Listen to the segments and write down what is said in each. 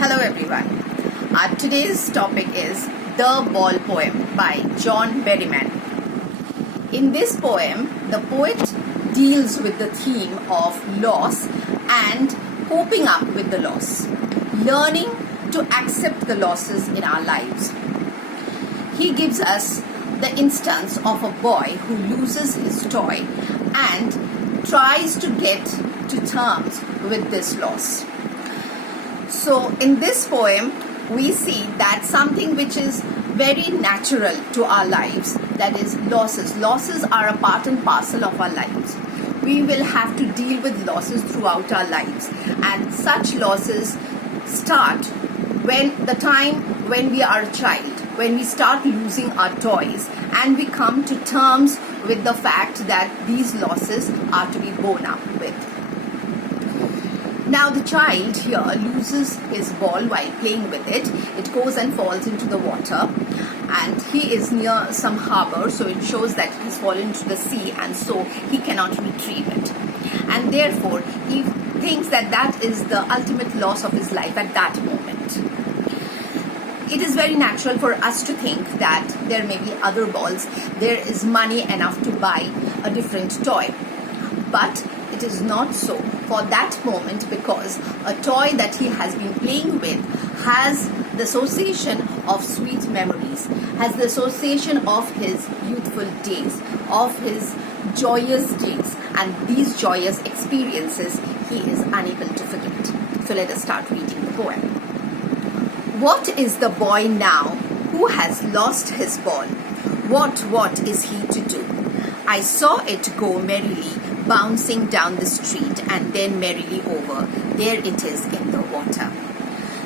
Hello everyone. Today's topic is The Ball Poem by John Berryman. In this poem, the poet deals with the theme of loss and coping up with the loss, learning to accept the losses in our lives. He gives us the instance of a boy who loses his toy and tries to get to terms with this loss. So in this poem, we see that something which is very natural to our lives, that is losses. Losses are a part and parcel of our lives. We will have to deal with losses throughout our lives, and such losses start when we are a child, when we start losing our toys and we come to terms with the fact that these losses are to be borne up with. Now the child here loses his ball while playing with it. It goes and falls into the water, and he is near some harbor, so it shows that he's fallen into the sea, and so he cannot retrieve it. And therefore, he thinks that that is the ultimate loss of his life at that moment. It is very natural for us to think that there may be other balls, there is money enough to buy a different toy. But it is not so for that moment, because a toy that he has been playing with has the association of sweet memories, has the association of his youthful days, of his joyous days, and these joyous experiences he is unable to forget. So let us start reading the poem. What is the boy now who has lost his ball? What is he to do? I saw it go merrily, bouncing down the street and then merrily over. There it is in the water.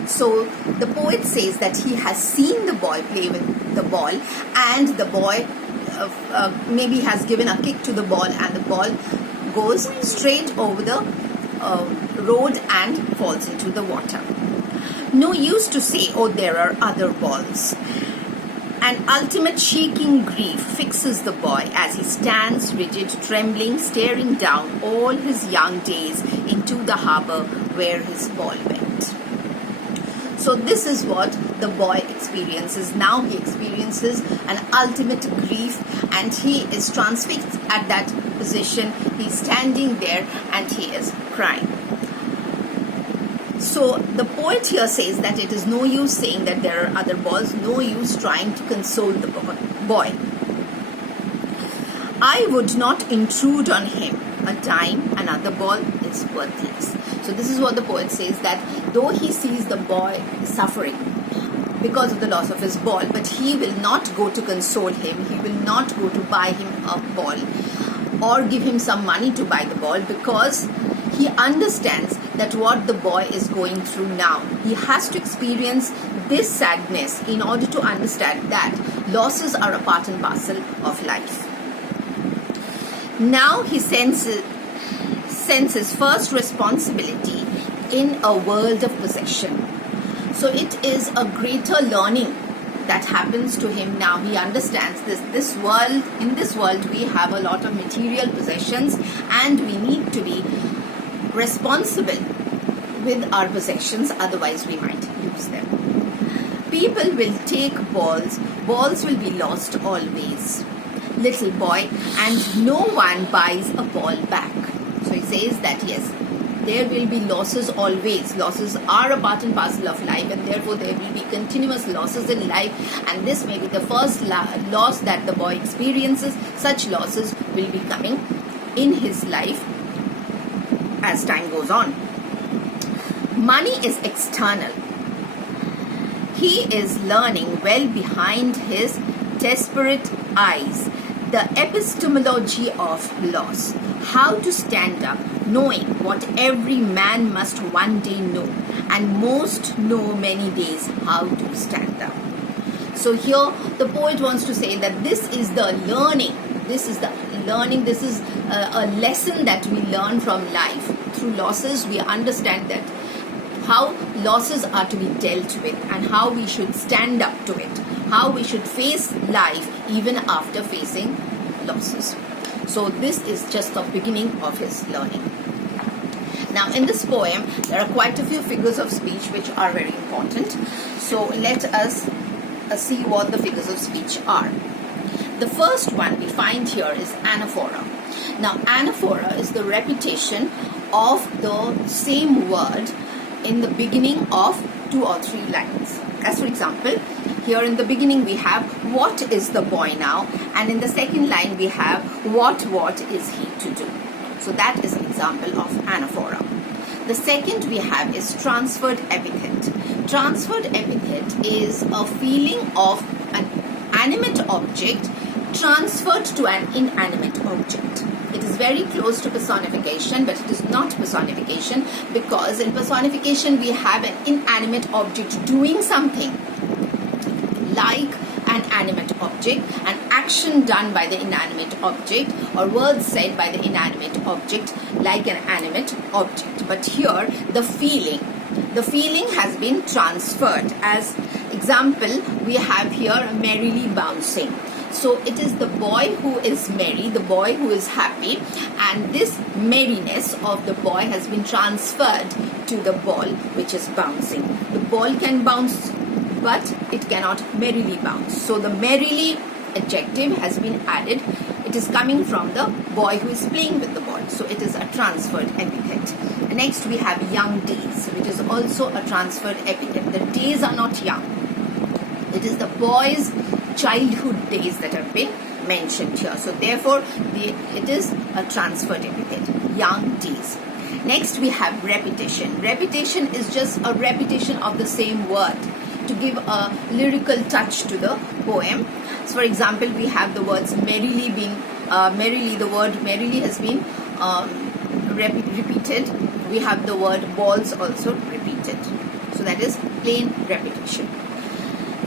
So the poet says that he has seen the boy play with the ball, and the boy maybe has given a kick to the ball, and the ball goes straight over the road and falls into the water. No use to say, oh, there are other balls. An ultimate shaking grief fixes the boy as he stands rigid, trembling, staring down all his young days into the harbor where his ball went. So this is what the boy experiences. Now he experiences an ultimate grief, and he is transfixed at that position. He's standing there and he is crying. So the poet here says that it is no use saying that there are other balls, no use trying to console the boy. I would not intrude on him. A dime, another ball is worthless. So this is what the poet says, that though he sees the boy suffering because of the loss of his ball, but he will not go to console him. He will not go to buy him a ball or give him some money to buy the ball, because he understands that what the boy is going through now. He has to experience this sadness in order to understand that losses are a part and parcel of life. Now he senses first responsibility in a world of possession. So it is a greater learning that happens to him now. He understands this world. In this world we have a lot of material possessions, and we need to be responsible with our possessions, otherwise we might lose them. People will take balls will be lost always, little boy, and no one buys a ball back. So he says that yes, there will be losses always. Losses are a part and parcel of life, and therefore there will be continuous losses in life, and this may be the first loss that the boy experiences. Such losses will be coming in his life as time goes on. Money is external. He is learning well behind his desperate eyes the epistemology of loss, how to stand up, knowing what every man must one day know, and most know many days how to stand up. So here the poet wants to say that this is the learning. This is a lesson that we learn from life. Through losses, we understand that how losses are to be dealt with, and how we should stand up to it, how we should face life even after facing losses. So this is just the beginning of his learning. Now in this poem, there are quite a few figures of speech which are very important. So let us see what the figures of speech are. The first one we find here is anaphora. Now anaphora is the repetition of the same word in the beginning of 2 or 3 lines. As for example, here in the beginning we have what is the boy now, and in the second line we have what is he to do. So that is an example of anaphora. The second we have is transferred epithet. Transferred epithet is a feeling of an animate object transferred to an inanimate object. It is very close to personification, but it is not personification, because in personification we have an inanimate object doing something like an animate object, an action done by the inanimate object, or words said by the inanimate object like an animate object. But here the feeling has been transferred. As example, we have here merrily bouncing. So it is the boy who is merry, the boy who is happy, and this merriness of the boy has been transferred to the ball which is bouncing. The ball can bounce, but it cannot merrily bounce. So the merrily adjective has been added. It is coming from the boy who is playing with the ball. So it is a transferred epithet. Next we have young days, which is also a transferred epithet. The days are not young. It is the boy's childhood days that have been mentioned here. So therefore it is a transferred epithet, young days. Next we have repetition. Repetition is just a repetition of the same word to give a lyrical touch to the poem. So for example, we have the words merrily being the word merrily has been repeated. We have the word balls also repeated. So that is plain repetition.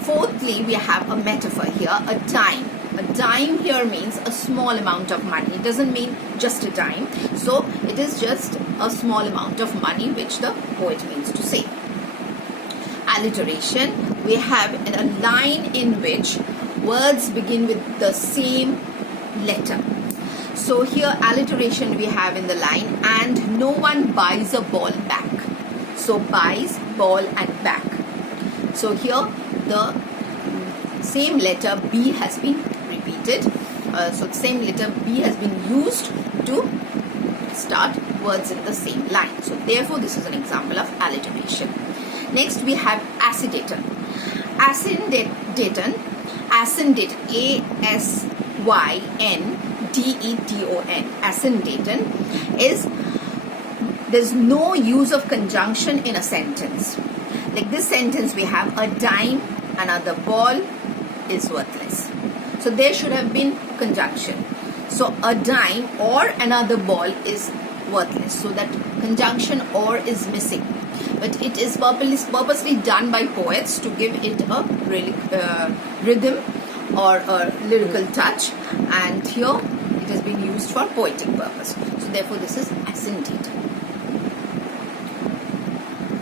Fourthly, we have a metaphor here, a dime. A dime here means a small amount of money. It doesn't mean just a dime. So it is just a small amount of money which the poet means to say. Alliteration, we have a line in which words begin with the same letter. So here alliteration we have in the line, and no one buys a ball back. So buys, ball and back. So here the same letter B has been repeated. So the same letter B has been used to start words in the same line. So therefore this is an example of alliteration. Next we have asyndeton. Asyndeton, A-S-Y-N-D-E-T-O-N. Asyndeton is there's no use of conjunction in a sentence. Like this sentence we have a dime, another ball is worthless. So there should have been conjunction. So a dime or another ball is worthless. So that conjunction or is missing. But it is purposely done by poets to give it a rhythm or a lyrical touch. And here it has been used for poetic purpose. So therefore this is asyndeton.